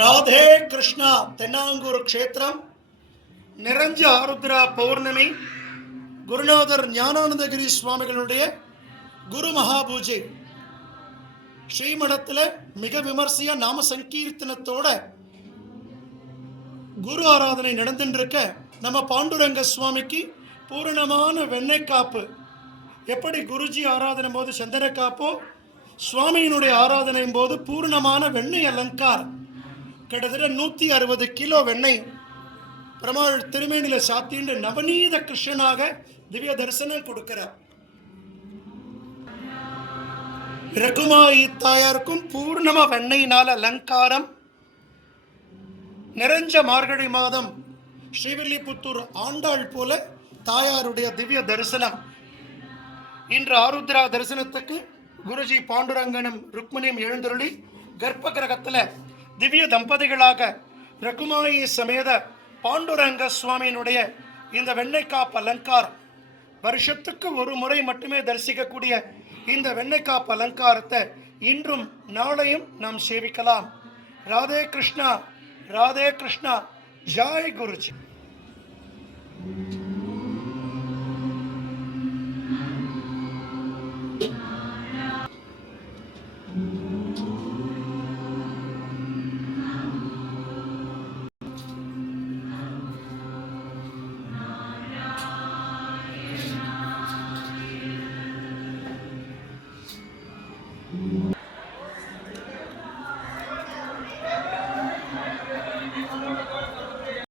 ராதே கிருஷ்ணா. தென்னாங்கூர் க்ஷேத்திரம், நிரஞ்ச ஆருத்ரா பௌர்ணமி, குருநாதர் ஞானானந்தகிரி சுவாமிகளுடைய குரு மகாபூஜை. ஸ்ரீமடத்தில் மிக விமர்சையா நாம சங்கீர்த்தனத்தோட குரு ஆராதனை நடந்துருக்க நம்ம பாண்டுரங்க சுவாமிக்கு பூரணமான வெண்ணெய் காப்பு. எப்படி குருஜி ஆராதனை போது சந்தன காப்போ, சுவாமியினுடைய ஆராதனையும் போது பூர்ணமான வெண்ணெய் அலங்காரம். கிட்டத்தட்ட 160 கிலோ வெண்ணெய் பெருமாள் திருமேனில சாத்திண்டு நவநீத கிருஷ்ணனாக திவ்ய தரிசனம் கொடுக்கிறார். ரகுமாயி தாயாருக்கும் பூர்ணமா வெண்ணெயினால் அலங்காரம். நிறைஞ்ச மார்கழி மாதம் ஸ்ரீவில்லிபுத்தூர் ஆண்டாள் போல தாயாருடைய திவ்ய தரிசனம். இன்று ஆருத்ரா தரிசனத்துக்கு குருஜி பாண்டுரங்கனும் ருக்மணியும் எழுந்தருளி கர்ப்ப கிரகத்தில் திவ்ய தம்பதிகளாக ரகுமாயி சமேத பாண்டுரங்க சுவாமியினுடைய இந்த வெண்ணெய்க்காப்பு அலங்காரம் வருஷத்துக்கு ஒரு முறை மட்டுமே தரிசிக்கக்கூடிய இந்த வெண்ணெய்க்காப்பு அலங்காரத்தை இன்றும் நாளையும் நாம் சேவிக்கலாம். ராதே கிருஷ்ணா, ராதே கிருஷ்ணா. ஜாய் குருஜி.